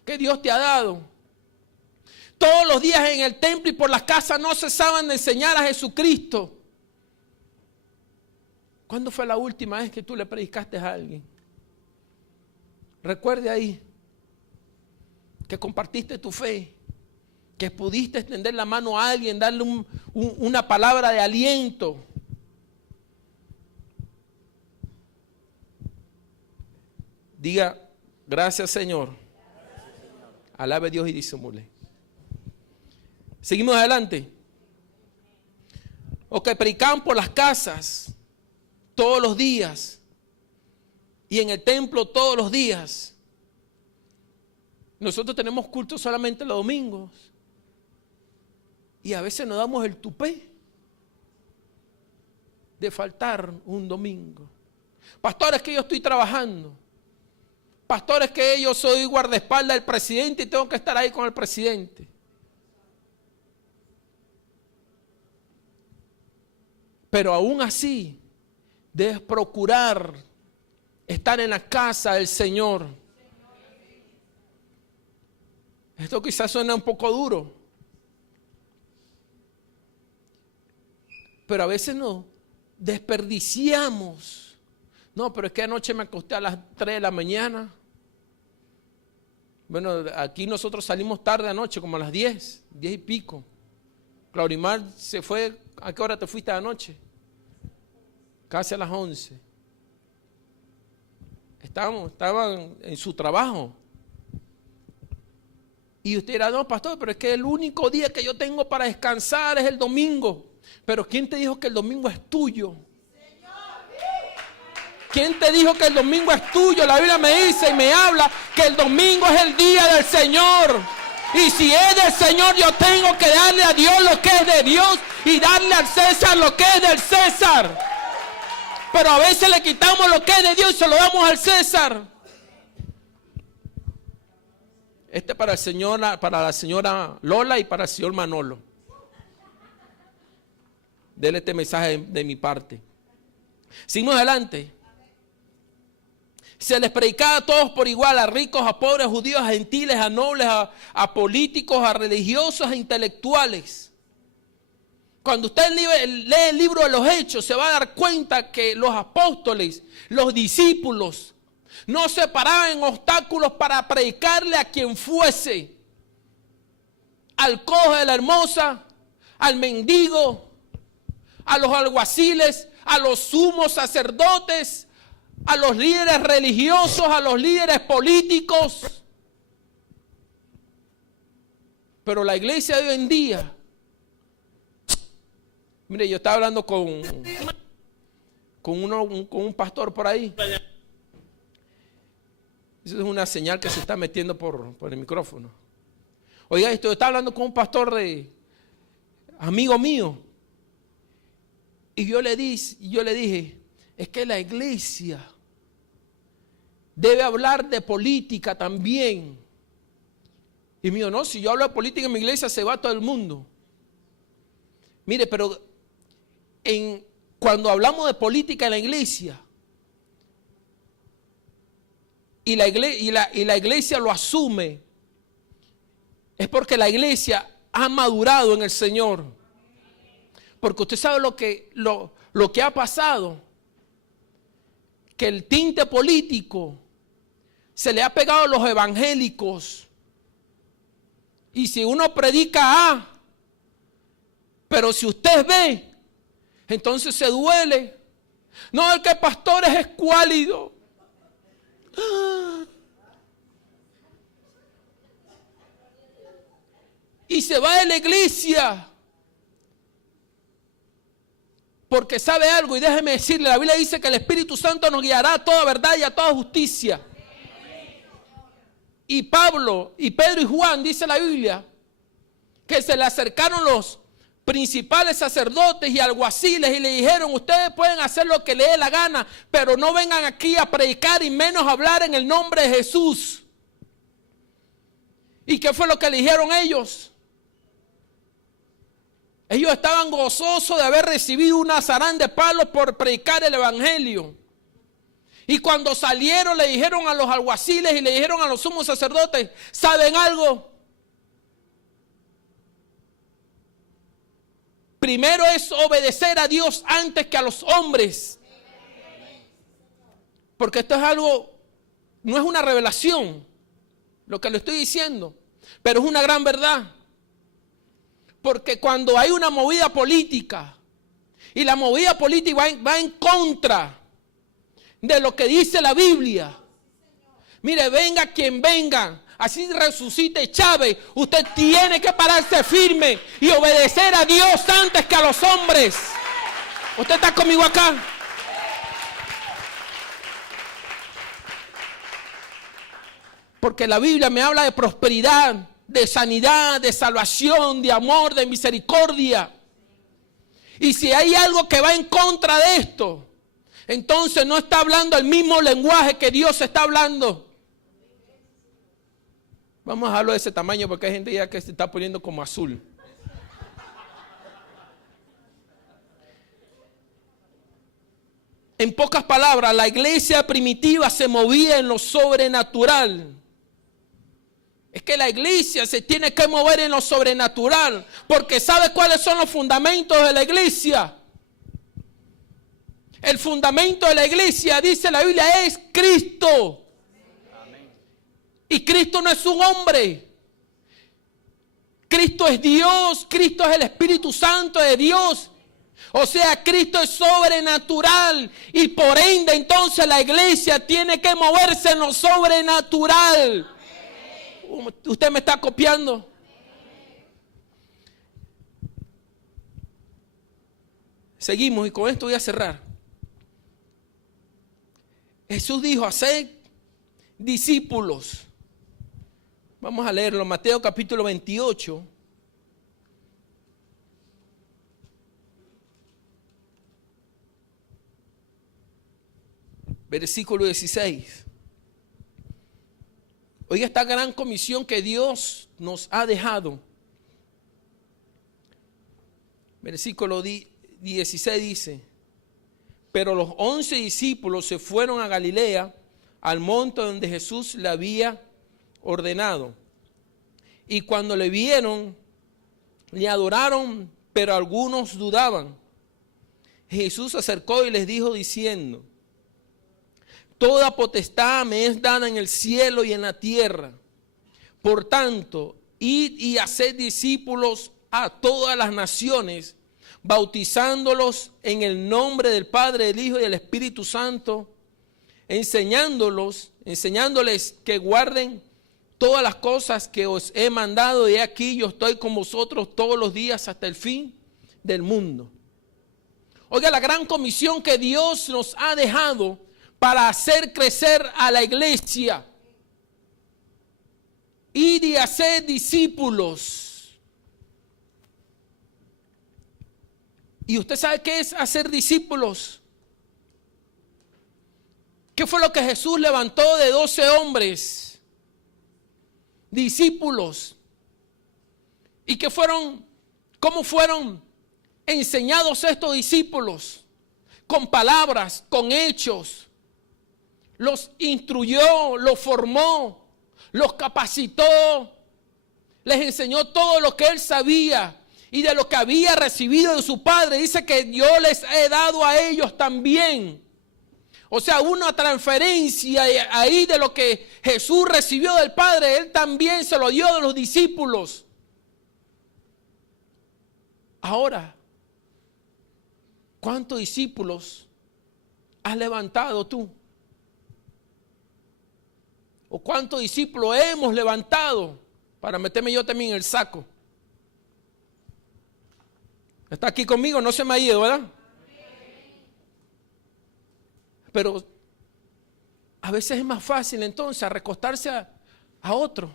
que Dios te ha dado. Todos los días en el templo y por las casas no cesaban de enseñar a Jesucristo. ¿Cuándo fue la última vez que tú le predicaste a alguien? Recuerde ahí. que compartiste tu fe, que pudiste extender la mano a alguien, darle una palabra de aliento. Diga, gracias Señor. Alabe a Dios y disimule. Seguimos adelante. O que predicaban por las casas todos los días y en el templo todos los días. Nosotros tenemos culto solamente los domingos y a veces nos damos el tupé de faltar un domingo. Pastor, es que yo estoy trabajando. Pastor, es que yo soy guardaespaldas del presidente y tengo que estar ahí con el presidente. Pero aún así, debes procurar estar en la casa del Señor. Esto quizás suena un poco duro, pero a veces no desperdiciamos. No, pero es que anoche me acosté a las 3 de la mañana. Bueno, aquí nosotros salimos tarde anoche, como a las 10 y pico. Claurimar se fue. ¿A qué hora te fuiste anoche? Casi a las 11. Estaban en su trabajo. Y usted dirá, no, pastor, pero es que el único día que yo tengo para descansar es el domingo. Pero ¿quién te dijo que el domingo es tuyo? ¿Quién te dijo que el domingo es tuyo? La Biblia me dice y me habla que el domingo es el día del Señor. Y si es del Señor, yo tengo que darle a Dios lo que es de Dios y darle al César lo que es del César. Pero a veces le quitamos lo que es de Dios y se lo damos al César. Este para el señor, para la señora Lola y para el señor Manolo. Dele este mensaje de mi parte. Seguimos adelante. Se les predicaba a todos por igual, a ricos, a pobres, a judíos, a gentiles, a nobles, a políticos, a religiosos, a intelectuales. Cuando usted lee el libro de los Hechos, se va a dar cuenta que los apóstoles, los discípulos, no se paraban en obstáculos para predicarle a quien fuese. Al cojo de la hermosa, al mendigo, a los alguaciles, a los sumos sacerdotes, a los líderes religiosos, a los líderes políticos. Pero la iglesia de hoy en día, mire, yo estaba hablando con un pastor por ahí. Eso es una señal que se está metiendo por el micrófono. Oiga, yo estaba hablando con un pastor amigo mío. Y yo le dije, es que la iglesia debe hablar de política también. Y me dijo, no, si yo hablo de política en mi iglesia se va todo el mundo. Mire, pero cuando hablamos de política en la iglesia, y la iglesia lo asume, es porque la iglesia ha madurado en el Señor. Porque usted sabe lo que ha pasado, que el tinte político se le ha pegado a los evangélicos. Y si uno predica A, pero si usted ve, entonces se duele. No, el que pastor es escuálido. Y se va de la iglesia. Porque sabe algo, y déjeme decirle, la Biblia dice que el Espíritu Santo nos guiará a toda verdad y a toda justicia. Y Pedro y Juan, dice la Biblia, que se le acercaron los principales sacerdotes y alguaciles y le dijeron, ustedes pueden hacer lo que les dé la gana, pero no vengan aquí a predicar y menos hablar en el nombre de Jesús. ¿Y qué fue lo que le dijeron ellos? Ellos estaban gozosos de haber recibido un azarán de palos por predicar el evangelio. Y cuando salieron le dijeron a los alguaciles y le dijeron a los sumos sacerdotes, ¿saben algo? Primero es obedecer a Dios antes que a los hombres. Porque esto es algo, no es una revelación, lo que le estoy diciendo. Pero es una gran verdad. Porque cuando hay una movida política y la movida política va en contra de lo que dice la Biblia, mire, venga quien venga, así resucite Chávez, usted tiene que pararse firme y obedecer a Dios antes que a los hombres. ¿Usted está conmigo acá? Porque la Biblia me habla de prosperidad, de sanidad, de salvación, de amor, de misericordia. Y si hay algo que va en contra de esto, entonces no está hablando el mismo lenguaje que Dios está hablando. Vamos a dejarlo de ese tamaño porque hay gente ya que se está poniendo como azul. En pocas palabras, la iglesia primitiva se movía en lo sobrenatural. Es que la iglesia se tiene que mover en lo sobrenatural, porque ¿sabe cuáles son los fundamentos de la iglesia? El fundamento de la iglesia, dice la Biblia, es Cristo. Amén. Y Cristo no es un hombre. Cristo es Dios, Cristo es el Espíritu Santo de Dios. O sea, Cristo es sobrenatural y por ende entonces la iglesia tiene que moverse en lo sobrenatural. ¿Usted me está copiando? Seguimos y con esto voy a cerrar. Jesús dijo, haced discípulos. Vamos a leerlo, Mateo capítulo 28. Versículo 16. Oiga esta gran comisión que Dios nos ha dejado. Versículo 16 dice, pero los 11 discípulos se fueron a Galilea, al monte donde Jesús le había ordenado. Y cuando le vieron, le adoraron, pero algunos dudaban. Jesús se acercó y les dijo diciendo, toda potestad me es dada en el cielo y en la tierra. Por tanto, id y haced discípulos a todas las naciones, bautizándolos en el nombre del Padre, del Hijo y del Espíritu Santo, enseñándoles que guarden todas las cosas que os he mandado, y aquí yo estoy con vosotros todos los días hasta el fin del mundo. Oiga, la gran comisión que Dios nos ha dejado para hacer crecer a la iglesia. Id y haced discípulos. ¿Y usted sabe qué es hacer discípulos? ¿Qué fue lo que Jesús levantó de 12 hombres? Discípulos. ¿Y qué fueron? ¿Cómo fueron enseñados estos discípulos? Con palabras, con hechos. Los instruyó, los formó, los capacitó, les enseñó todo lo que él sabía y de lo que había recibido de su padre. Dice que yo les he dado a ellos también. O sea, una transferencia ahí de lo que Jesús recibió del Padre, él también se lo dio de los discípulos. Ahora, ¿cuántos discípulos has levantado tú? ¿O cuántos discípulos hemos levantado para meterme yo también en el saco? ¿Está aquí conmigo? No se me ha ido, ¿verdad? Pero a veces es más fácil entonces recostarse a otro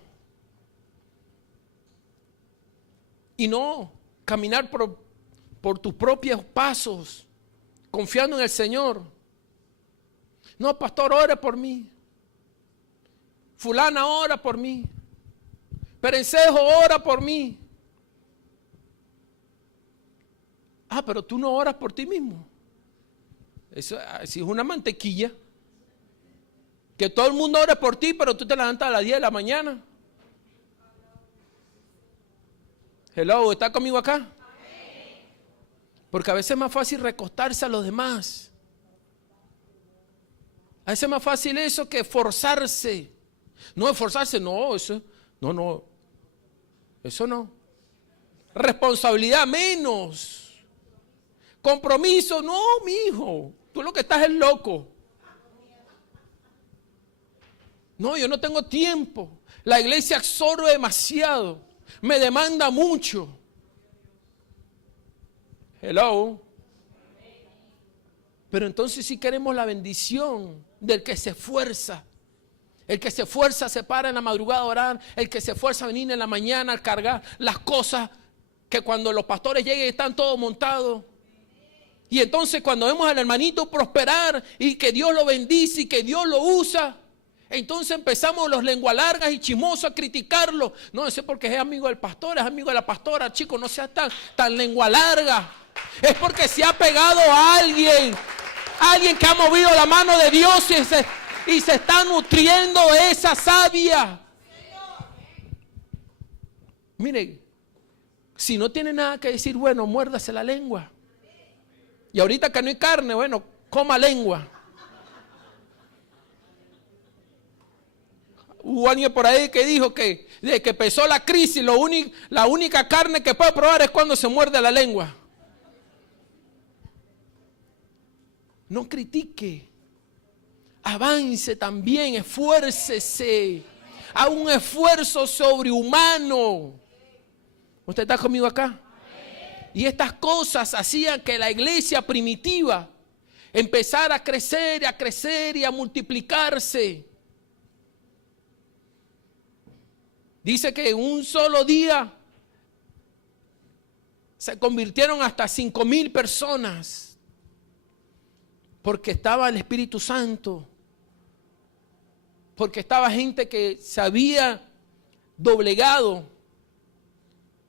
y no caminar por tus propios pasos, confiando en el Señor. No, pastor, ore por mí. Fulana, ora por mí. Perencejo, ora por mí. Ah, pero tú no oras por ti mismo. Eso así es una mantequilla. Que todo el mundo ore por ti, pero tú te levantas a las 10 de la mañana. Hello, ¿está conmigo acá? Porque a veces es más fácil recostarse a los demás. A veces es más fácil eso que esforzarse. No esforzarse, no, eso, no. Eso no. Responsabilidad menos. Compromiso, no, mi hijo. Tú lo que estás es loco. No, yo no tengo tiempo. La iglesia absorbe demasiado. Me demanda mucho. Hello. Pero entonces si queremos la bendición del que se esfuerza. El que se esfuerza se para en la madrugada a orar. El que se esfuerza a venir en la mañana a cargar las cosas que cuando los pastores lleguen están todos montados. Y entonces cuando vemos al hermanito prosperar y que Dios lo bendice y que Dios lo usa, entonces empezamos los lenguas largas y chismosos a criticarlo. No, eso es porque es amigo del pastor, es amigo de la pastora. Chico, no seas tan lengua larga. Es porque se ha pegado a alguien que ha movido la mano de Dios y se está nutriendo de esa savia. Mire, si no tiene nada que decir, bueno, muérdase la lengua. Y ahorita que no hay carne, bueno, coma lengua. Hubo alguien por ahí que dijo que desde que empezó la crisis, la única carne que puede probar es cuando se muerde la lengua. No critique. Avance también, esfuércese. Haga un esfuerzo sobrehumano. ¿Usted está conmigo acá? Y estas cosas hacían que la iglesia primitiva empezara a crecer y a multiplicarse. Dice que en un solo día se convirtieron hasta 5,000 personas. Porque estaba el Espíritu Santo. Porque estaba gente que se había doblegado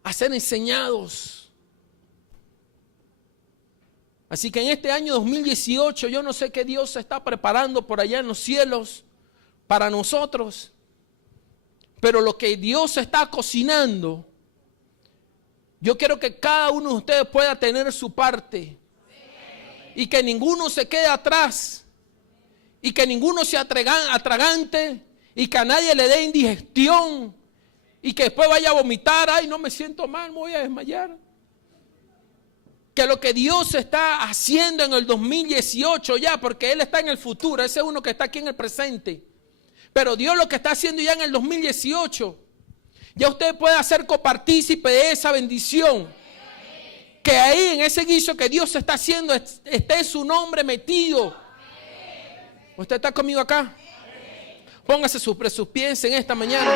a ser enseñados. Así que en este año 2018 yo no sé qué Dios se está preparando por allá en los cielos para nosotros. Pero lo que Dios está cocinando, yo quiero que cada uno de ustedes pueda tener su parte. Y que ninguno se quede atrás. Y que ninguno sea atragante. Y que a nadie le dé indigestión. Y que después vaya a vomitar. Ay, no me siento mal, me voy a desmayar. Que lo que Dios está haciendo en el 2018 ya, porque Él está en el futuro. Ese es uno que está aquí en el presente. Pero Dios lo que está haciendo ya en el 2018, ya usted puede ser copartícipe de esa bendición. Que ahí en ese guiso que Dios está haciendo esté su nombre metido. ¿Usted está conmigo acá? Póngase sus pies en esta mañana.